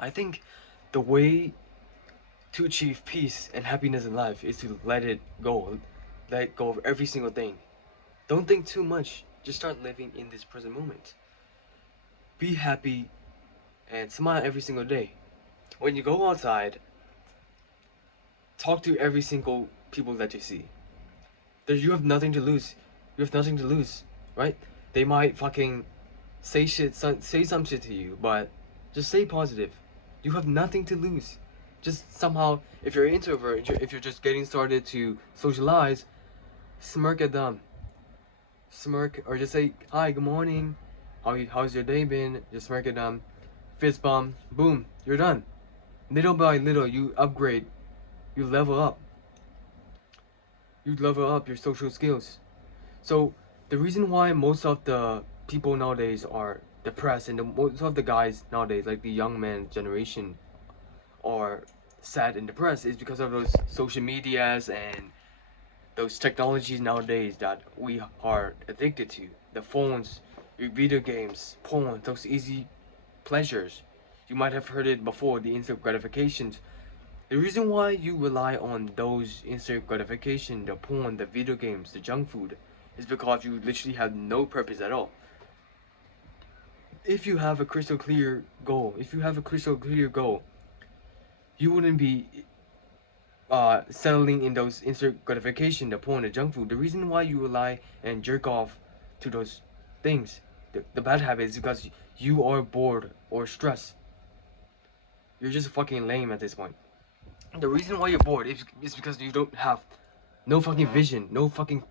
I think the way to achieve peace and happiness in life is to let it go. Let go of every single thing. Don't think too much. Just start living in this present moment. Be happy and smile every single day. When you go outside, talk to every single people that you see. You have nothing to lose. You have nothing to lose, right? They might fucking say some shit to you, but just stay positive. You have nothing to lose. Just somehow, if you're an introvert, if you're just getting started to socialize, smirk at them. Smirk or just say hi, good morning. How's your day been? Just smirk at them. Fist bump. Boom. You're done. Little by little, you upgrade. You level up. You level up your social skills. So the reason why most of the people nowadays are depressed and most of the guys nowadays, like the young man generation, are sad and depressed is because of those social medias and those technologies nowadays that we are addicted to. The phones, your video games, porn, those easy pleasures. You might have heard it before, the instant gratifications. The reason why you rely on those instant gratification, the porn, the video games, the junk food, is because you literally have no purpose at all. If you have a crystal clear goal, you wouldn't be settling in those instant gratification, the porn, the junk food. The reason why you rely and jerk off to those things, the bad habits, is because you are bored or stressed. You're just fucking lame at this point. The reason why you're bored is because you don't have no fucking vision, no fucking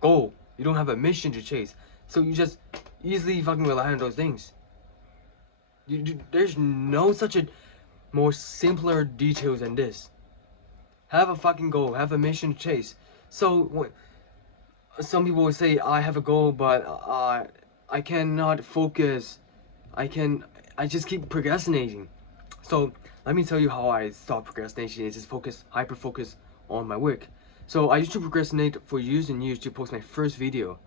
goal. You don't have a mission to chase. So you just easily fucking rely on those things. There's no such a more simpler details than this. Have a fucking goal, have a mission to chase. So some people will say, I have a goal, but I cannot focus. I just keep procrastinating. So let me tell you how I stop procrastination. Is just hyper focus on my work. So I used to procrastinate for years and years to post my first video.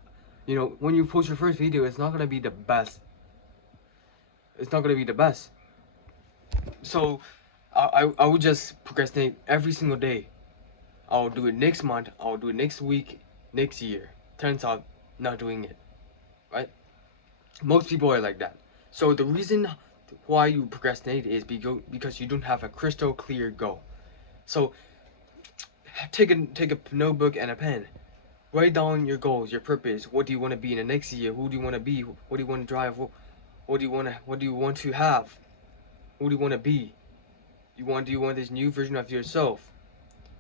You know, when you post your first video, it's not gonna be the best. It's not gonna be the best. So I would just procrastinate every single day. I'll do it next month, I'll do it next week, next year. Turns out not doing it. Right? Most people are like that. So the reason why you procrastinate is because you don't have a crystal clear goal. So take a notebook and a pen. Write down your goals, your purpose. What do you want to be in the next year? Who do you want to be? What do you want to drive? What do you want to have? Who do you want to be? Do you want this new version of yourself?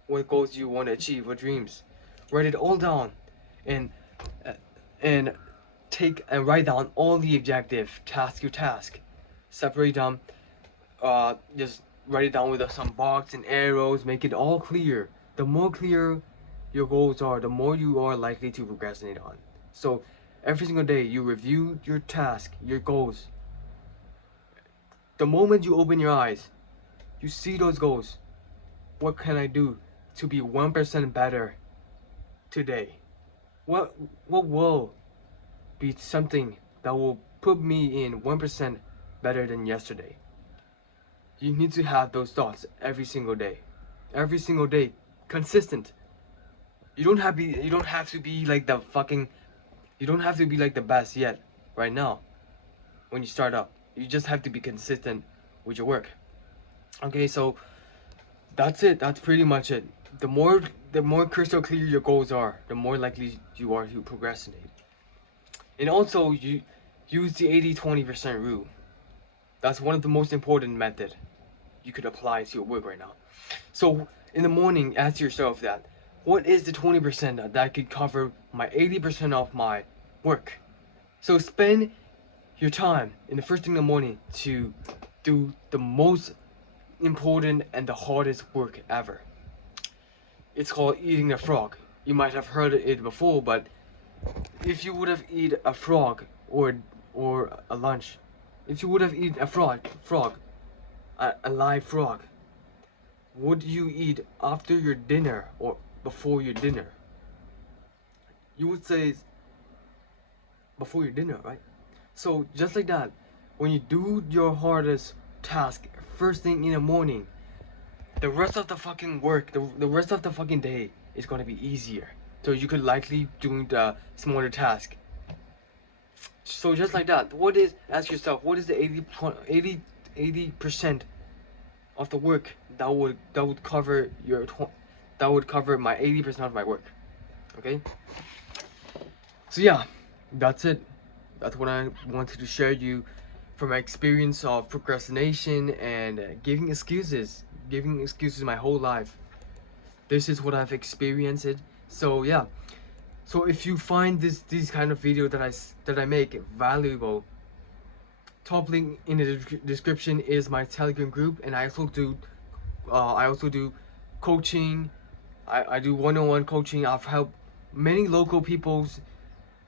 What goals do you want to achieve? What dreams? Write it all down, and uh, and write down all the objective task. Separate them. Just write it down with some box and arrows. Make it all clear. The more clear your goals are, the more you are likely to procrastinate on. So every single day you review your task, your goals. The moment you open your eyes, you see those goals. What can I do to be 1% better today? What will be something that will put me in 1% better than yesterday? You need to have those thoughts every single day. Every single day. Consistent. You don't have to be like the fucking you don't have to be like the best yet right now when you start up. You just have to be consistent with your work. Okay, so that's it. That's pretty much it. The more crystal clear your goals are, the more likely you are to procrastinate. And also you use the 80-20% rule. That's one of the most important method you could apply to your work right now. So in the morning, ask yourself that what is the 20% that could cover my 80% of my work? So spend your time in the first thing in the morning to do the most important and the hardest work ever. It's called eating a frog. You might have heard it before, but if you would have eaten a frog or a lunch, if you would have eaten a a live frog, would you eat after your dinner or before your dinner? You would say before your dinner, right? So just like that, when you do your hardest task first thing in the morning, the rest of the fucking work, the rest of the fucking day is gonna be easier. So you could likely doing the smaller task. So just like that, ask yourself, what is the 80% of the work that would cover that would cover my 80% of my work. Okay? So yeah, that's it. That's what I wanted to share you from my experience of procrastination and giving excuses my whole life. This is what I've experienced. So yeah. So if you find these kind of video that I make valuable, top link in the description is my Telegram group, and I also do coaching. I do one-on-one coaching. I've helped many local peoples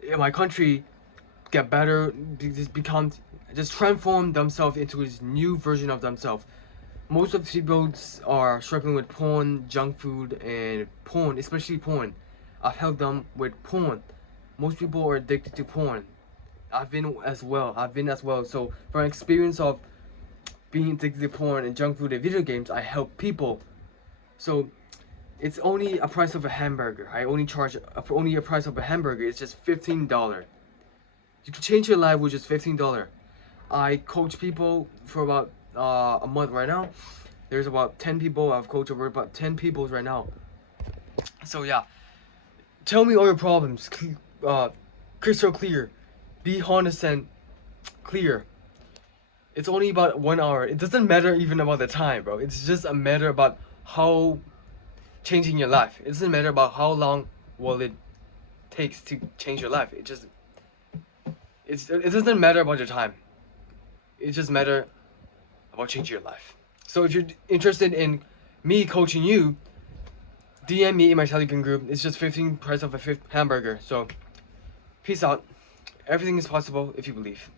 in my country get better, just transform themselves into this new version of themselves. Most of the people are struggling with porn, junk food, and porn, especially porn. I've helped them with porn. Most people are addicted to porn. I've been as well. So from experience of being addicted to porn and junk food and video games, I help people. So it's only a price of a hamburger. I only charge for only a price of a hamburger. It's just $15. You can change your life with just $15. I coach people for about a month right now. There's about 10 people. I've coached over about 10 people right now. So yeah, tell me all your problems. Crystal clear. Be honest and clear. It's only about 1 hour. It doesn't matter even about the time, bro. It's just a matter about how changing your life. It doesn't matter about how long will it takes to change your life. It doesn't matter about your time. It just matter about changing your life. So if you're interested in me coaching you, DM me in my Telegram group. It's just 15 price of a hamburger. So peace out. Everything is possible if you believe.